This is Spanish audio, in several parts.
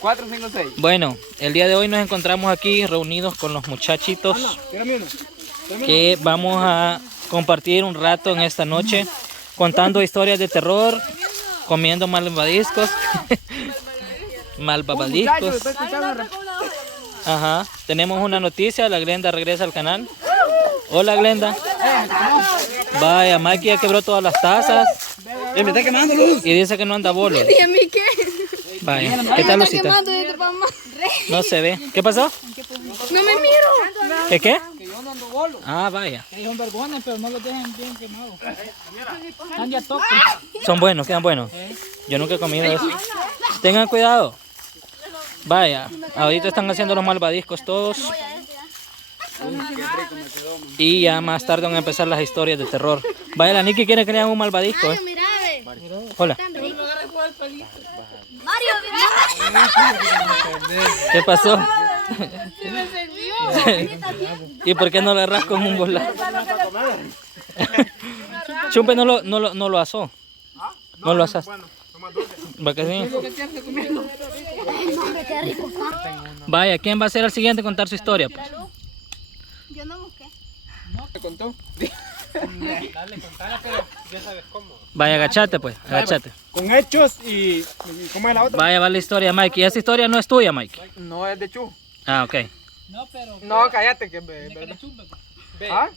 4, 5, 6. Bueno, el día de hoy nos encontramos aquí reunidos con los muchachitos que vamos a compartir un rato en esta noche contando historias de terror, comiendo malvadiscos. Malvadiscos. Ajá. Tenemos una noticia, la Glenda regresa al canal. Hola Glenda. Vaya, Mikey ya quebró todas las tazas. Me está quemando luz. Y dice que no anda bolo. ¿Y a mí qué? Vaya, ¿qué tal Lucita? No se ve. ¿Qué pasó? No me miro. ¿Qué qué? Que yo no ando bolo. Ah, vaya. Que son vergones, pero no los dejen bien quemados. Están ya toques. Son buenos, quedan buenos. Yo nunca he comido eso. Tengan cuidado. Vaya, ahorita están haciendo los malvadiscos todos. Y ya más tarde van a empezar las historias de terror. Vaya, la Nikki quiere que le hagan un malvadisco, Hola. Mario, ¿Qué pasó? ¿Y por qué no le agarras con un volado? Chumpe no lo asó. No lo asaste. ¿Va que sí? Vaya, ¿quién va a ser el siguiente a contar su historia? Pues? Yo no busqué. ¿No te contó? Dale, contala, pero ya sabes cómo. Vaya, agachate pues, agachate. Con hechos y ¿cómo es la otra? Vaya, va la historia, Mikey. Esa historia no es tuya, Mikey. No es de Chu. Ah, ok. No, pero... No, cállate que verdad. ¿Ah?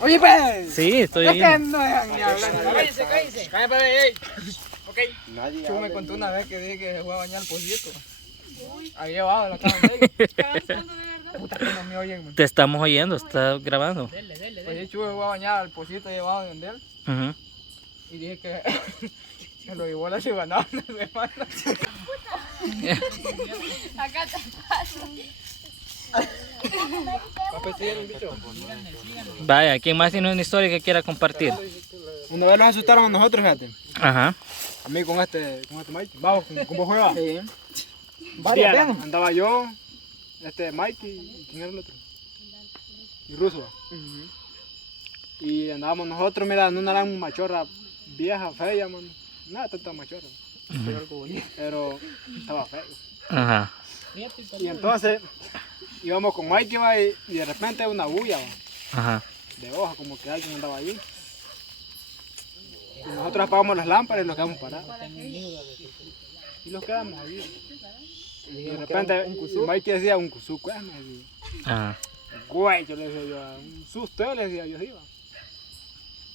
Oye, pues. Sí, estoy Es que viendo. no dejan ni hablar. Cállense. Cállate, ey. Ok. Chu me contó una vez que dije que se fue a bañar el pollito. Ahí abajo de la cama de ellos. Puta que no me oyen, man. Te estamos oyendo, está grabando. Oye, Chu se fue a bañar al pollito ahí abajo de él. Ujú. Y dije que se lo llevó la cibanada una semana. Acá te paso. Vaya, ¿quién más tiene una historia que quiera compartir? Una vez los asustaron a nosotros, fíjate. Ajá. A mí con este Mikey. Vamos, ¿con vos juegas? Sí. Varias andaba yo, Mikey, y ¿quién era el otro? Y Russo. Y andábamos nosotros, mira, en una gran machorra vieja, fea, man. Nada tanta machorra. Pero estaba feo. Ajá. Y entonces íbamos con Mikey, va, y de repente una bulla, va, Ajá. de hoja, como que alguien andaba allí. Y nosotros apagamos las lámparas y nos quedamos parados. Y nos quedamos allí. Y de repente Mikey decía un cusú, pues, me decía. Ajá. Güey, yo le decía yo, un susto, le decía yo, iba.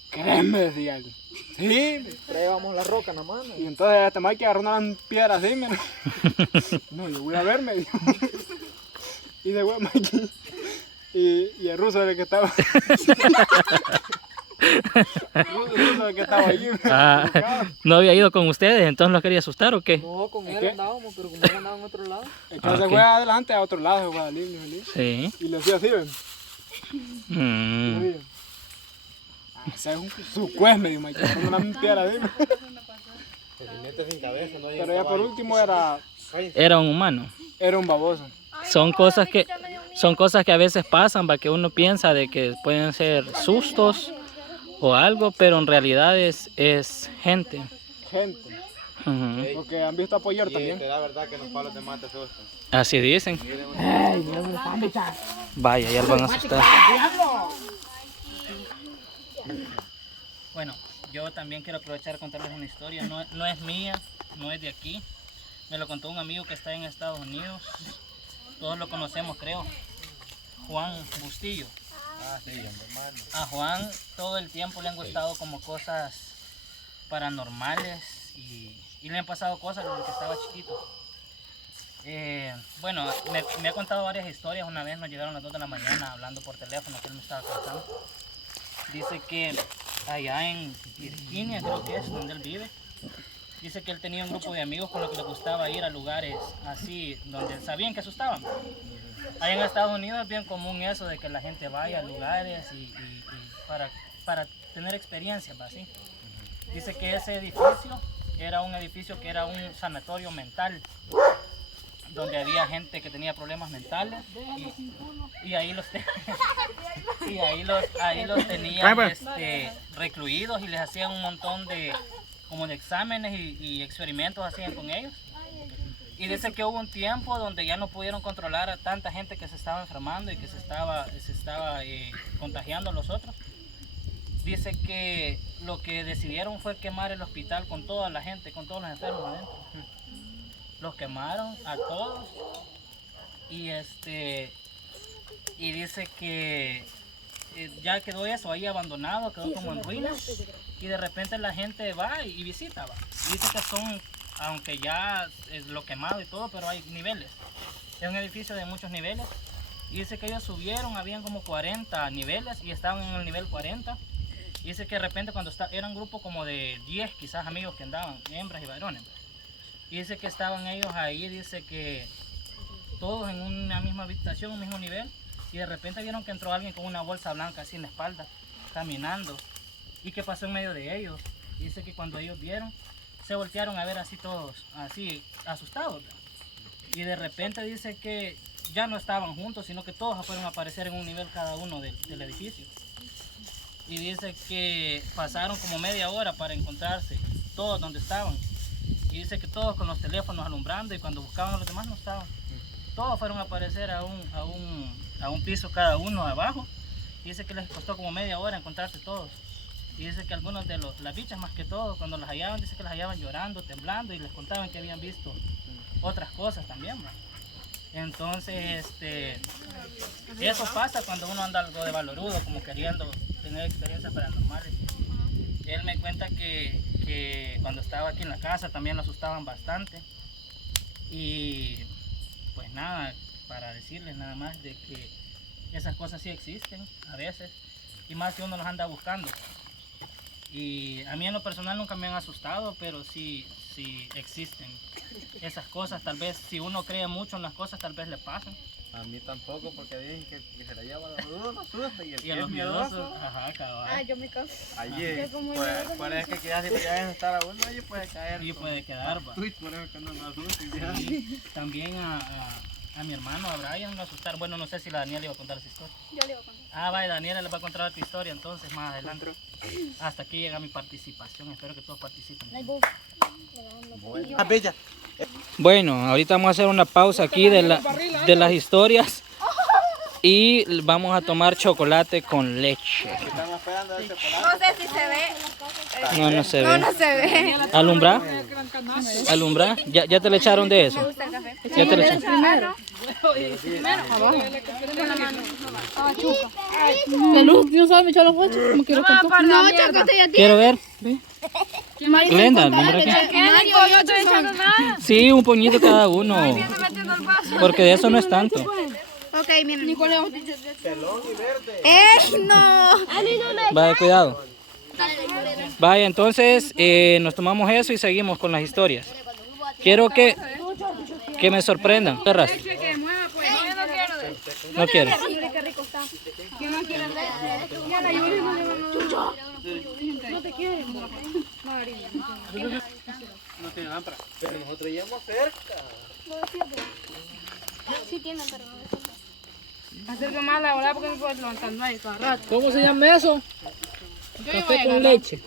Créeme, decía él. Sí. Traíamos la roca en la mano. Y entonces Mikey agarró una piedra así, mira. No, yo voy a verme, dijo. Y de güey Mikey. Y el ruso era el que estaba. El ruso era el que estaba allí. Ah, ¿no había ido con ustedes? ¿Entonces los quería asustar o qué? No, con él andábamos, pero como él andaba en otro lado. Entonces se fue adelante a otro lado, se fue libre. Sí. Y le decía así, ven. Mm. Ese es su cuez, me dijo Mikey. Con una piedra así. Pero ya por último Era un humano. era un baboso. Son cosas que a veces pasan, va, que uno piensa de que pueden ser sustos o algo, pero en realidad es gente. Gente. Ujú. Porque han visto apoyar también. La verdad que los palos de mate asustan. Así dicen. Vaya, ya lo van a asustar. Bueno, yo también quiero aprovechar a contarles una historia. No es mía, no es de aquí. Me lo contó un amigo que está en Estados Unidos. Todos lo conocemos, creo. Juan Bustillo. Ah, sí, hermano. A Juan todo el tiempo le han gustado como cosas paranormales y le han pasado cosas desde que estaba chiquito. Bueno, me ha contado varias historias. Una vez nos llegaron a las 2 de la mañana hablando por teléfono que él me estaba contando. Dice que allá en Virginia, creo que es donde él vive, dice que él tenía un grupo de amigos con los que le gustaba ir a lugares así donde sabían que asustaban. Allá en Estados Unidos es bien común eso de que la gente vaya a lugares y para tener experiencias, ¿va? ¿Sí? Dice que ese edificio era un edificio que era un sanatorio mental, donde había gente que tenía problemas mentales y ahí los tenían recluidos y les hacían un montón de como de exámenes y experimentos hacían con ellos. Y dice que hubo un tiempo donde ya no pudieron controlar a tanta gente que se estaba enfermando y que se estaba contagiando a los otros. Dice que lo que decidieron fue quemar el hospital con toda la gente, con todos los enfermos adentro. Los quemaron a todos y dice que ya quedó eso ahí abandonado, quedó como en ruinas y de repente la gente va y visita. Dice que son, aunque ya es lo quemado y todo, pero hay niveles. Es un edificio de muchos niveles. Y dice que ellos subieron, habían como 40 niveles y estaban en el nivel 40. Y dice que de repente cuando era un grupo como de 10 quizás amigos que andaban, hembras y varones. Y dice que estaban ellos ahí, dice que todos en una misma habitación, un mismo nivel. Y de repente vieron que entró alguien con una bolsa blanca así en la espalda, caminando. Y que pasó en medio de ellos. Y dice que cuando ellos vieron, se voltearon a ver así todos, así asustados. Y de repente dice que ya no estaban juntos, sino que todos fueron a aparecer en un nivel cada uno del edificio. Y dice que pasaron como media hora para encontrarse, todos donde estaban. Y dice que todos con los teléfonos alumbrando y cuando buscaban a los demás no estaban. Todos fueron a aparecer a un piso cada uno abajo. Y dice que les costó como media hora encontrarse todos. Y dice que algunos de las bichas más que todo, cuando las hallaban, dice que las hallaban llorando, temblando y les contaban que habían visto otras cosas también. Entonces, eso pasa cuando uno anda algo de valorudo, como queriendo tener experiencias paranormales. Él me cuenta que cuando estaba aquí en la casa también lo asustaban bastante. Y pues nada, para decirles nada más de que esas cosas sí existen a veces. Y más si uno los anda buscando. Y a mí en lo personal nunca me han asustado, pero sí existen esas cosas. Tal vez si uno cree mucho en las cosas, tal vez le pasan. A mí tampoco, porque dicen que se la lleva a los dudos, no asusta, y el Y a que los es miedosos, miedoso. ajá, cabal. Ah, yo me canso. Allí, Yo como puede que quieras si te quedas estar a uno, allí puede caer. Sí, puede quedar, va. Uy, por eso que no me asusten ya. Sí. También a mi hermano, a Brian, lo asustaron. Bueno, no sé si la Daniela iba a contar esa historia. Yo le iba a contar. Ah, vaya, Daniela les va a contar otra historia entonces más adelante. Hasta aquí llega mi participación. Espero que todos participen. Bella. Bueno, ahorita vamos a hacer una pausa aquí de las historias y vamos a tomar chocolate con leche. Estamos esperando el chocolate. No sé si se ve. No se ve. No se ve. ¿Alumbra? ¿Alumbra? ¿Ya te le echaron de eso? Me gusta el café. ¿Ya te le echaron? Primero. Salud, ¿no sabes echar los guachos? ¿Cómo quiero con No, Chacote, ya Quiero ver. Glenda, ¿alumbra qué? Mario, yo estoy echando nada. Sí, un puñito cada uno. Metiendo el vaso. Porque de eso no es tanto. Ok, miren. Pelón y verde. ¡Ey, no! Vaya, cuidado. Vaya, entonces nos tomamos eso y seguimos con las historias. Quiero que me sorprendan. Perras. No quiero. Qué rico está. No te quiere. No tiene lámpara. Pero nosotros íbamos cerca. Sí tienen, pero no. Acerca más la hora porque me puedo levantando ahí cada rato. ¿Cómo se llama eso? Café con leche.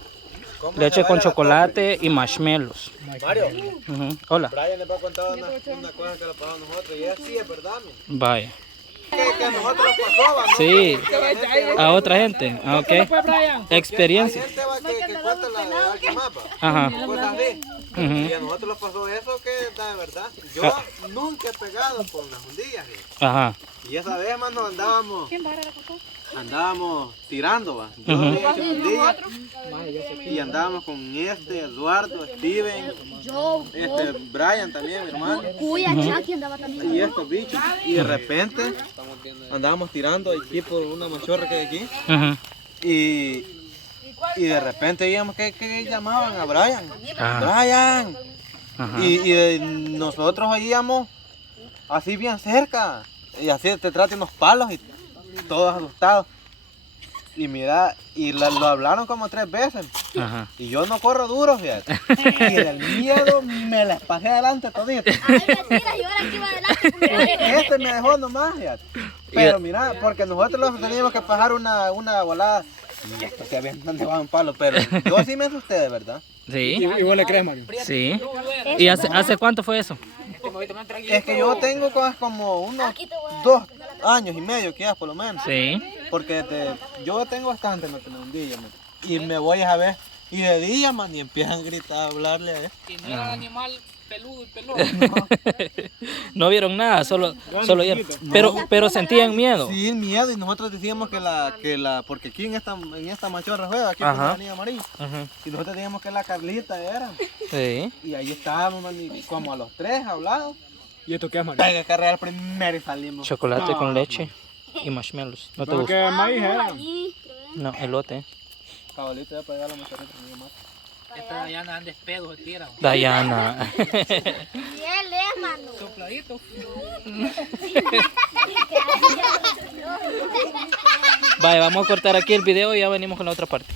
¿Cómo Leche se con va la chocolate y marshmallows. cosa? Mario, Ujú. Hola. Brian les va a contar una cosa que le pasó a nosotros. Y es sí, es verdad, mi. Vaya. Que a nosotros nos pasó, ¿va? ¿No? Sí. Que la gente- A otra gente. Ah, ok. Hay Experiencia. gente va, que cuenta la de alguien más, va. Ajá. Cosas así. Ujú. Y a nosotros nos pasó eso que da de verdad. Yo nunca he pegado con las hundillas. Ajá. Y esa vez, mano, andábamos tirando, va. Yo Ujú. había hecho hundillas. Y andábamos con Eduardo, Steven, Brian también, mi hermano. Cuya, Chucky andaba también. Y estos bichos. Y de repente andábamos tirando aquí por una machorra que hay aquí. Ujú. Y de repente veíamos que llamaban a Brian. Ah. Brian. Ajá. Y nosotros oíamos así bien cerca. Y así te tratan unos palos y todos asustados. Y mira, lo hablaron como 3 veces. Ajá. Y yo no corro duro, fíjate. Y del miedo me las pasé adelante todito. Ay, mentira, yo ahora aquí va adelante. Este me dejó nomás, fíjate. Pero mira, porque nosotros teníamos que pasar una volada. Y esto se habían dado un palo, pero yo sí me asusté, de verdad. Sí. ¿Y vos le crees, Mario? Sí. ¿Y hace cuánto fue eso? Es que yo tengo como unos Aquí te voy a 2 años y medio que ya por lo menos. Sí. Porque yo tengo bastante no tener un día, man. Y me voy a ver. Y de día, man, y empiezan a gritar, a hablarle a él. Y no era el animal peludo y peludo. No vieron nada, solo oyeron. Pero sentían miedo. Sí, miedo. Y nosotros decíamos porque aquí en esta machorra juega, aquí en Ajá. la anilla amarilla. Ajá. Y nosotros decíamos que la Carlita era. Sí. Y ahí estábamos, man, y como a los 3 hablados. ¿Y esto qué es, María? Pega carrera primero y salimos. Chocolate No, con leche y marshmallows. ¿No te ¿Pero gusta? qué maíz era? allí, creo. No, elote. Cabalito, ya pegar la machorrita, mi mamá. Esta Diana anda despedo, se tira. Diana. Y él es, mano. Sopladito. Vaya, vamos a cortar aquí el video y ya venimos con la otra parte.